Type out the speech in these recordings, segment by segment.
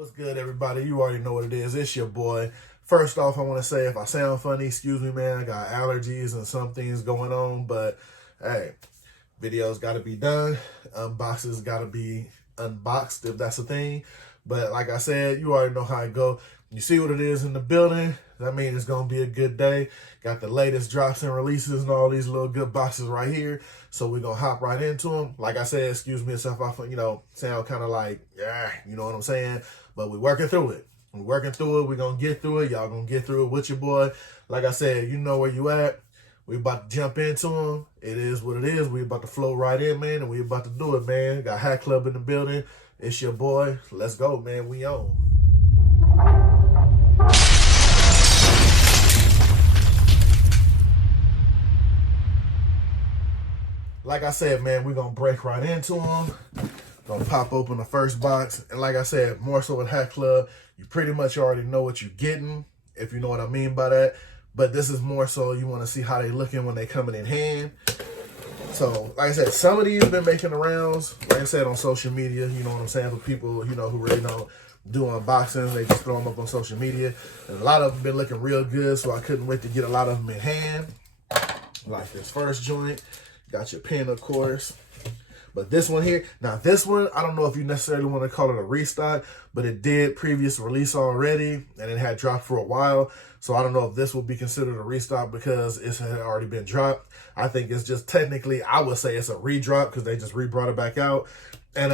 What's good, everybody? You already know what it is. It's your boy. First off, I want to say if I sound funny, excuse me, man. I got allergies and some things going on, but hey, videos got to be done. Unboxes got to be unboxed if that's a thing. But like I said, you already know how it go. You see what it is in the building. That means it's going to be a good day. Got the latest drops and releases and all these little good boxes right here. So we're going to hop right into them. Like I said, excuse me if I, sound kind of like, yeah, you know what I'm saying? But we're working through it. We're working through it. We're going to get through it. Y'all going to get through it with your boy. Like I said, you know where you at. We about to jump into them. It is what it is. We about to flow right in, man, and we about to do it, man. Got Hatclub in the building. It's your boy. Let's go, man. We on. Like I said, man, we're going to break right into them. Going to pop open the first box. And like I said, more so with Hatclub, you pretty much already know what you're getting, if you know what I mean by that. But this is more so you want to see how they looking when they coming in hand. So, like I said, some of these have been making the rounds, like I said, on social media. You know what I'm saying? For people, who really don't do unboxings, they just throw them up on social media. And a lot of them been looking real good, so I couldn't wait to get a lot of them in hand. Like this first joint. Got your pin, of course. But this one here, now this one, I don't know if you necessarily want to call it a restock, but it did previous release already, and it had dropped for a while. So I don't know if this will be considered a restock because it had already been dropped. I think it's just technically, I would say it's a redrop because they just re-brought it back out. And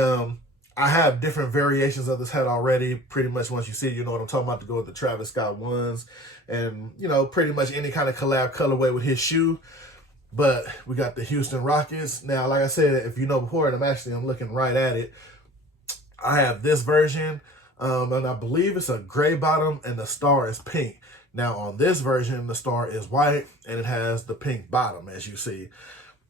I have different variations of this hat already. Pretty much once you see it, you know what I'm talking about, to go with the Travis Scott ones. And, pretty much any kind of collab colorway with his shoe. But we got the Houston Rockets. Now, like I said, if you know before, and I'm looking right at it, I have this version, and I believe it's a gray bottom, and the star is pink. Now, on this version, the star is white, and it has the pink bottom, as you see.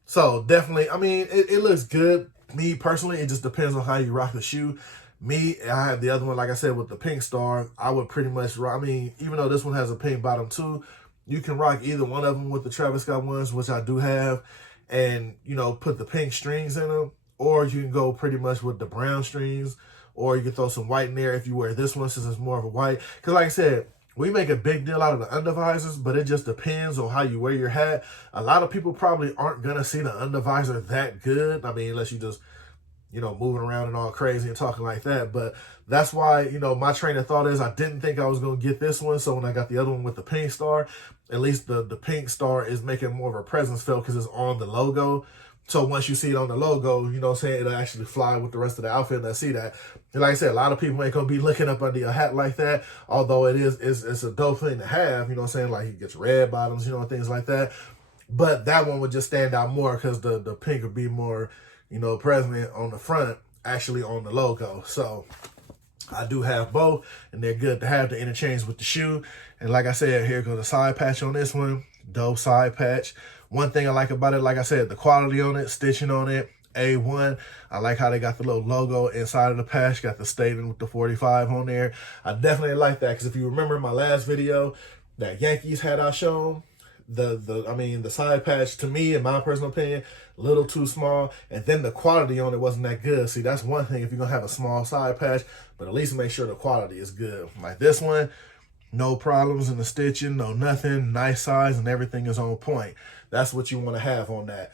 So, definitely, it looks good. Me, personally, it just depends on how you rock the shoe. Me, I have the other one, like I said, with the pink star. I would pretty much rock, even though this one has a pink bottom too, you can rock either one of them with the Travis Scott ones, which I do have, and, put the pink strings in them, or you can go pretty much with the brown strings, or you can throw some white in there if you wear this one, since it's more of a white. Because like I said, we make a big deal out of the undervisors, but it just depends on how you wear your hat. A lot of people probably aren't going to see the undervisor that good. Unless you just, moving around and all crazy and talking like that. But that's why, my train of thought is I didn't think I was going to get this one. So when I got the other one with the pink star, at least the pink star is making more of a presence felt because it's on the logo. So once you see it on the logo, it'll actually fly with the rest of the outfit, and I see that. And like I said, a lot of people ain't going to be looking up under your hat like that, although it's a dope thing to have, like it gets red bottoms, and things like that. But that one would just stand out more because the pink would be more, present on the front, actually on the logo. So I do have both, and they're good to have to interchange with the shoe. And like I said, here goes the side patch on this one. Dope side patch. One thing I like about it, like I said, the quality on it, stitching on it, A1. I like how they got the little logo inside of the patch, got the statement with the 45 on there. I definitely like that, because if you remember my last video, that Yankees hat I shown, the side patch, to me, in my personal opinion, a little too small, and then the quality on it wasn't that good. See, that's one thing if you're gonna have a small side patch, but at least make sure the quality is good. Like this one, no problems in the stitching, no nothing, nice size, and everything is on point. That's what you want to have on that.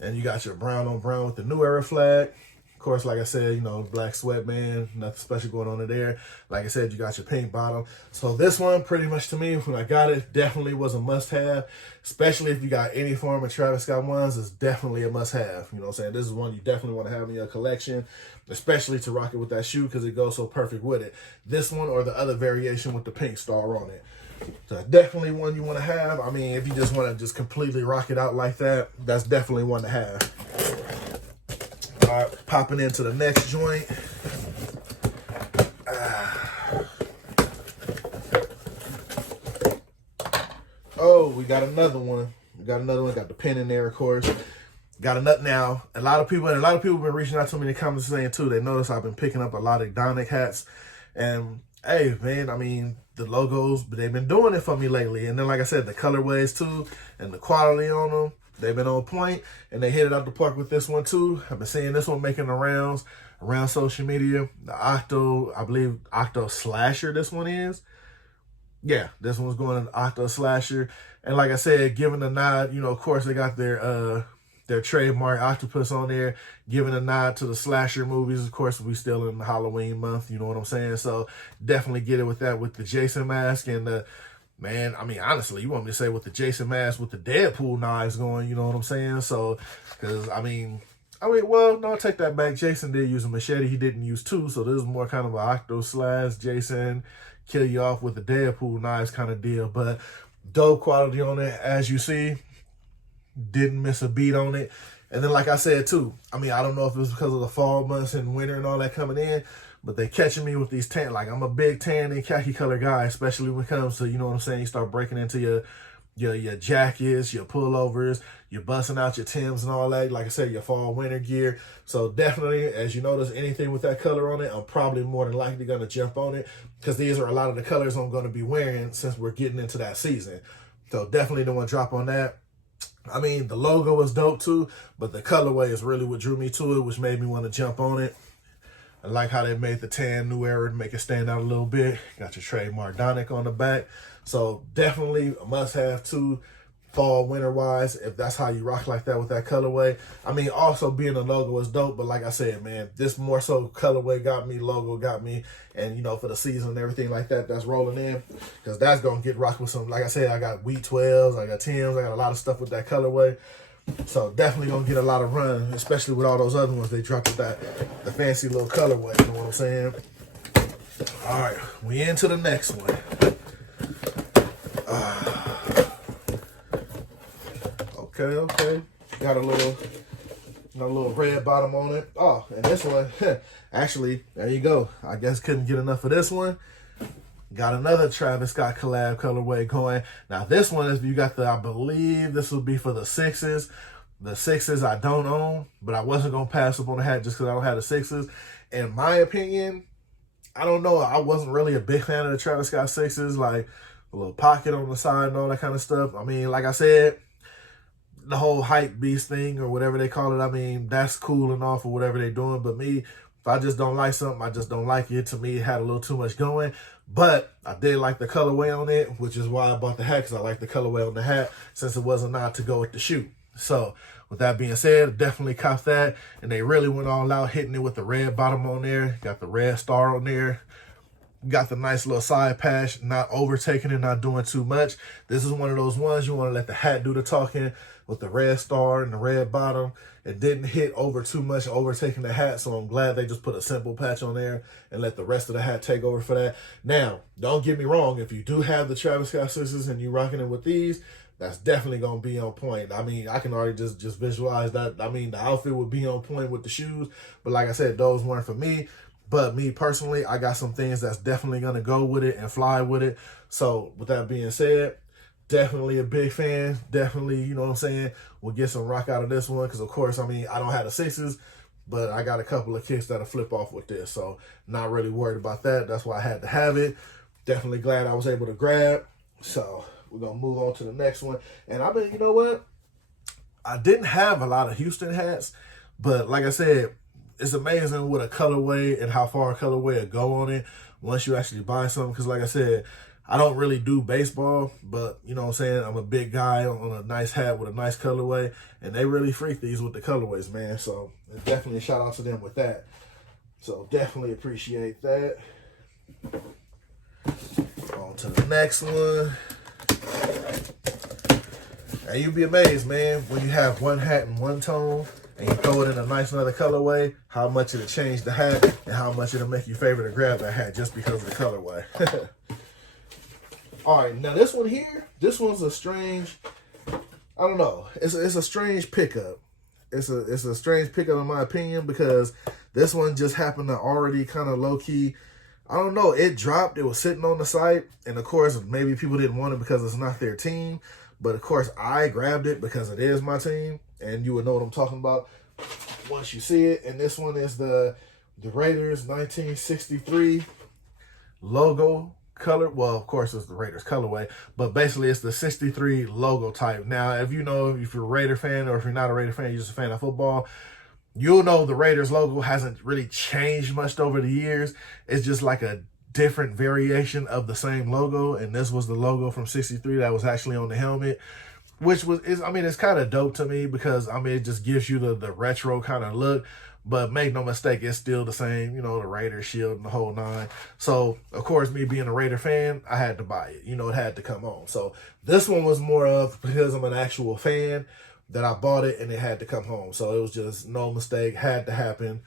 And you got your brown on brown with the New Era flag. Of course, like I said, black sweatband, nothing special going on in there. Like I said, you got your pink bottom. So this one, pretty much to me, when I got it, definitely was a must-have. Especially if you got any form of Travis Scott ones, it's definitely a must-have. You know what I'm saying? This is one you definitely want to have in your collection, especially to rock it with that shoe because it goes so perfect with it. This one or the other variation with the pink star on it. So definitely one you want to have. If you just want to just completely rock it out like that, that's definitely one to have. All right, popping into the next joint. Oh, we got another one. Got the pin in there, of course. Got a nut now. A lot of people have been reaching out to me in the comments saying too, they notice I've been picking up a lot of Dionic hats. And hey, man, the logos, but they've been doing it for me lately. And then, like I said, the colorways too, and the quality on them, they've been on point, and they hit it out the park with this one too. I've been seeing this one making the rounds. around social media. The Octo, I believe Octo Slasher, this one is. Yeah, this one's going to Octo Slasher. And like I said, giving a nod, of course they got their trademark octopus on there, giving a nod to the slasher movies. Of course, we still in the Halloween month, you know what I'm saying? So definitely get it with that, with the Jason mask and the, man, I mean, honestly, you want me to say with the Jason mask with the Deadpool knives going, you know what I'm saying? So, because, well, no, take that back. Jason did use a machete. He didn't use two, so this is more kind of an Octo Slash, Jason, kill you off with the Deadpool knives kind of deal. But dope quality on it, as you see. Didn't miss a beat on it. And then, like I said, too, I don't know if it's because of the fall months and winter and all that coming in, but they catching me with these tan. Like, I'm a big tan and khaki color guy, especially when it comes to, you know what I'm saying, you start breaking into your jackets, your pullovers, you're busting out your Timbs and all that. Like I said, your fall winter gear. So definitely, as you notice, anything with that color on it, I'm probably more than likely going to jump on it, because these are a lot of the colors I'm going to be wearing since we're getting into that season. So definitely don't want to drop on that. The logo was dope too, but the colorway is really what drew me to it, which made me want to jump on it. I like how they made the tan New Era to make it stand out a little bit. Got your trademark Dionic on the back. So definitely a must-have too, fall, winter-wise, if that's how you rock like that with that colorway. Also being a logo is dope, but like I said, man, this more so colorway got me, logo got me, and, for the season and everything like that, that's rolling in, because that's going to get rocked with some, like I said, I got Wheat 12s, I got Timbs, I got a lot of stuff with that colorway. So definitely going to get a lot of run, especially with all those other ones they dropped with the fancy little colorway, you know what I'm saying? All right, we into the next one. Okay. Got a little red bottom on it. Oh, and this one, actually, there you go. I guess couldn't get enough of this one. Got another Travis Scott collab colorway going. Now this one is, you got I believe this will be for the sixes. The sixes I don't own, but I wasn't going to pass up on the hat just because I don't have the sixes. In my opinion, I don't know. I wasn't really a big fan of the Travis Scott sixes, like a little pocket on the side and all that kind of stuff. Like I said, the whole hype beast thing or whatever they call it, that's cool and all for whatever they're doing. But me, if I just don't like something, I just don't like it. To me, it had a little too much going. But I did like the colorway on it, which is why I bought the hat, because I like the colorway on the hat since it wasn't not to go with the shoe. So with that being said, definitely cop that. And they really went all out, hitting it with the red bottom on there. Got the red star on there. Got the nice little side patch, not overtaking it, not doing too much. This is one of those ones you want to let the hat do the talking with the red star and the red bottom. It didn't hit over too much, overtaking the hat, so I'm glad they just put a simple patch on there and let the rest of the hat take over for that. Now, don't get me wrong, if you do have the Travis Scott scissors and you're rocking it with these, that's definitely going to be on point. I can already just visualize that. The outfit would be on point with the shoes, but like I said, those weren't for me. But me personally, I got some things that's definitely going to go with it and fly with it. So with that being said, definitely a big fan. Definitely, you know what I'm saying, we'll get some rock out of this one. Because, of course, I don't have the sixes, but I got a couple of kicks that'll flip off with this. So not really worried about that. That's why I had to have it. Definitely glad I was able to grab. So we're going to move on to the next one. And you know what? I didn't have a lot of Houston hats. But like I said, it's amazing what a colorway and how far a colorway will go on it once you actually buy something. Because like I said, I don't really do baseball, but you know what I'm saying, I'm a big guy on a nice hat with a nice colorway, and they really freak these with the colorways, man. So definitely a shout out to them with that. So definitely appreciate that. On to the next one. And you'll be amazed, man, when you have one hat in one tone and you throw it in a nice another colorway, how much it'll change the hat and how much it'll make you favor to grab that hat just because of the colorway. All right, now this one here, this one's a strange, I don't know. It's a strange pickup. It's a strange pickup in my opinion, because this one just happened to already kind of low key, I don't know, it dropped, it was sitting on the site, and of course maybe people didn't want it because it's not their team, but of course I grabbed it because it is my team, and you would know what I'm talking about once you see it. And this one is the Raiders 1963 logo color. Well, of course it's the Raiders colorway, but basically it's the 63 logo type. Now, if you're a Raider fan, or if you're not a Raider fan, you're just a fan of football, you'll know the Raiders logo hasn't really changed much over the years. It's just like a different variation of the same logo, and this was the logo from '63 that was actually on the helmet, which it's kind of dope to me because it just gives you the retro kind of look. But make no mistake, it's still the same, the Raider shield and the whole nine. So, of course, me being a Raider fan, I had to buy it. It had to come on. So, this one was more of because I'm an actual fan that I bought it and it had to come home. So, it was just no mistake, had to happen,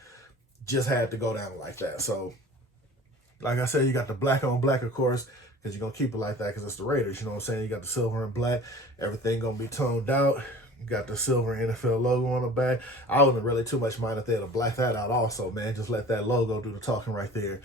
just had to go down like that. So, like I said, you got the black on black, of course, because you're going to keep it like that because it's the Raiders. You know what I'm saying? You got the silver and black. Everything going to be toned out. You got the silver NFL logo on the back. I wouldn't really too much mind if they had to black that out also, man. Just let that logo do the talking right there.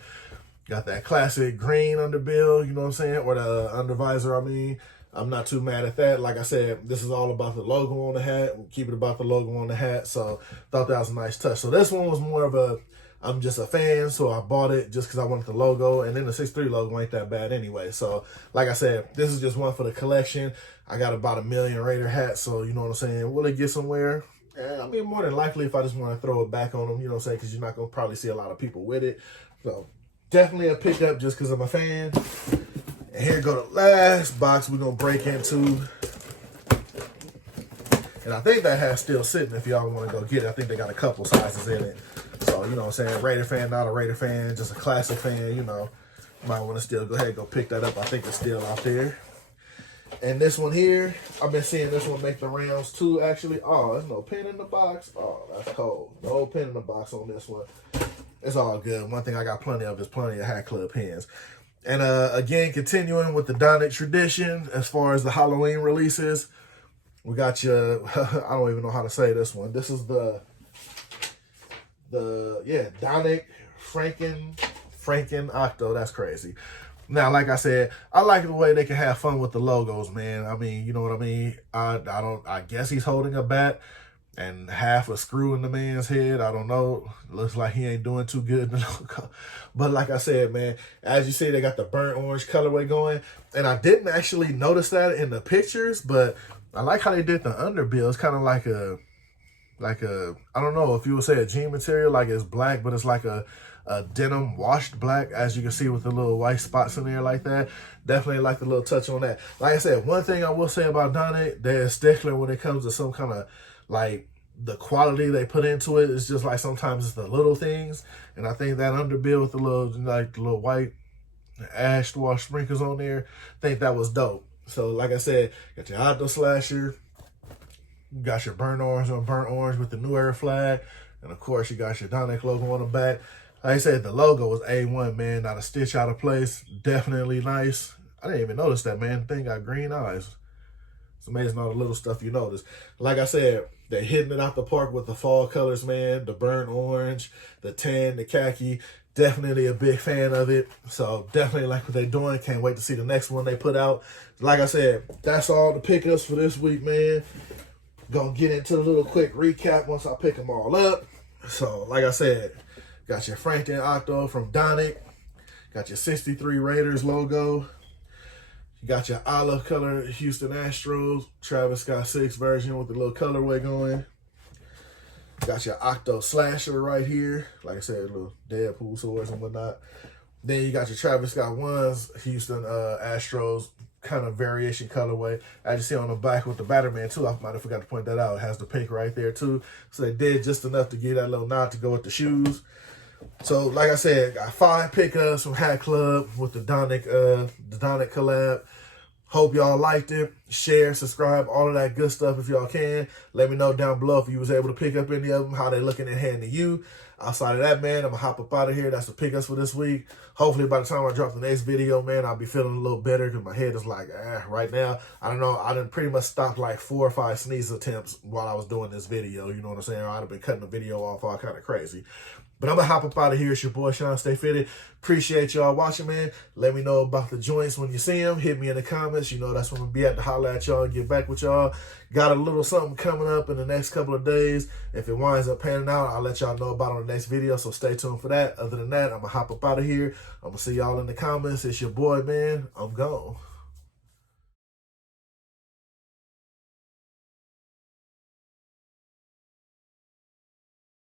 Got that classic green underbill, you know what I'm saying? Or the undervisor, I'm not too mad at that. Like I said, this is all about the logo on the hat. We'll keep it about the logo on the hat. So, thought that was a nice touch. So, this one was more of I'm just a fan, so I bought it just because I wanted the logo. And then the 6'3 logo ain't that bad anyway. So, like I said, this is just one for the collection. I got about 1 million Raider hats, so you know what I'm saying? Will it get somewhere? More than likely if I just want to throw it back on them, you know what I'm saying? Because you're not going to probably see a lot of people with it. So, definitely a pickup just because I'm a fan. And here go the last box we're going to break into. And I think that hat's still sitting if y'all want to go get it. I think they got a couple sizes in it. So, you know what I'm saying? Raider fan, not a Raider fan, just a classic fan, Might want to still go ahead and go pick that up. I think it's still out there. And this one here, I've been seeing this one make the rounds too, actually. Oh, there's no pin in the box. Oh, that's cold. No pin in the box on this one. It's all good. One thing I got plenty of is plenty of Hatclub pins. And again, continuing with the Dionic tradition as far as the Halloween releases, we got your, I don't even know how to say this one. This is the Dionic Franken Octo. That's crazy. Now, like I said, I like the way they can have fun with the logos, man. You know what I mean? I guess he's holding a bat and half a screw in the man's head. I don't know. Looks like he ain't doing too good in the logo. But like I said, man, as you see, they got the burnt orange colorway going. And I didn't actually notice that in the pictures, but I like how they did the underbill. It's kind of like a, I don't know if you would say a jean material, like it's black, but it's like a denim washed black, as you can see with the little white spots in there like that. Definitely like the little touch on that. Like I said, one thing I will say about Dionic, they're stickler when it comes to some kind of like the quality they put into it. It's just like sometimes it's the little things. And I think that underbill with the little white ash wash sprinkles on there, I think that was dope. So like I said, got your Octo Slasher, you got your burnt orange on burnt orange with the New Era flag. And of course, you got your Dionic logo on the back. Like I said, the logo was A1, man. Not a stitch out of place. Definitely nice. I didn't even notice that, man. The thing got green eyes. It's amazing all the little stuff you notice. Like I said, they're hitting it out the park with the fall colors, man. The burnt orange, the tan, the khaki. Definitely a big fan of it. So definitely like what they're doing. Can't wait to see the next one they put out. Like I said, that's all the pickups for this week, man. Gonna get into a little quick recap once I pick them all up. So, like I said, got your Franken Octo from Dionic. Got your 63 Raiders logo. You got your olive color Houston Astros Travis Scott 6 version with the little colorway going. Got your Octo Slasher right here. Like I said, little Deadpool swords and whatnot. Then you got your Travis Scott 1s Houston Astros kind of variation colorway. As you see on the back with the Batterman too, I might have forgot to point that out. It has the pink right there too. So they did just enough to get that little nod to go with the shoes. So like I said, got 5 pickups from Hatclub with the Dionic collab. Hope y'all liked it. Share, subscribe, all of that good stuff if y'all can. Let me know down below if you was able to pick up any of them, how they looking in hand to you. Outside of that, man, I'm going to hop up out of here. That's the pickups for this week. Hopefully by the time I drop the next video, man, I'll be feeling a little better because my head is like, right now. I don't know. I done pretty much stopped like 4 or 5 sneeze attempts while I was doing this video. You know what I'm saying? I'd have been cutting the video off all kind of crazy. But I'm going to hop up out of here. It's your boy, Shawn.Stay.Fitted. Appreciate y'all watching, man. Let me know about the joints when you see them. Hit me in the comments. You know that's when I'm going to be at to holler at y'all and get back with y'all. Got a little something coming up in the next couple of days. If it winds up panning out, I'll let y'all know about it on the next video. So stay tuned for that. Other than that, I'm going to hop up out of here. I'm going to see y'all in the comments. It's your boy, man. I'm gone.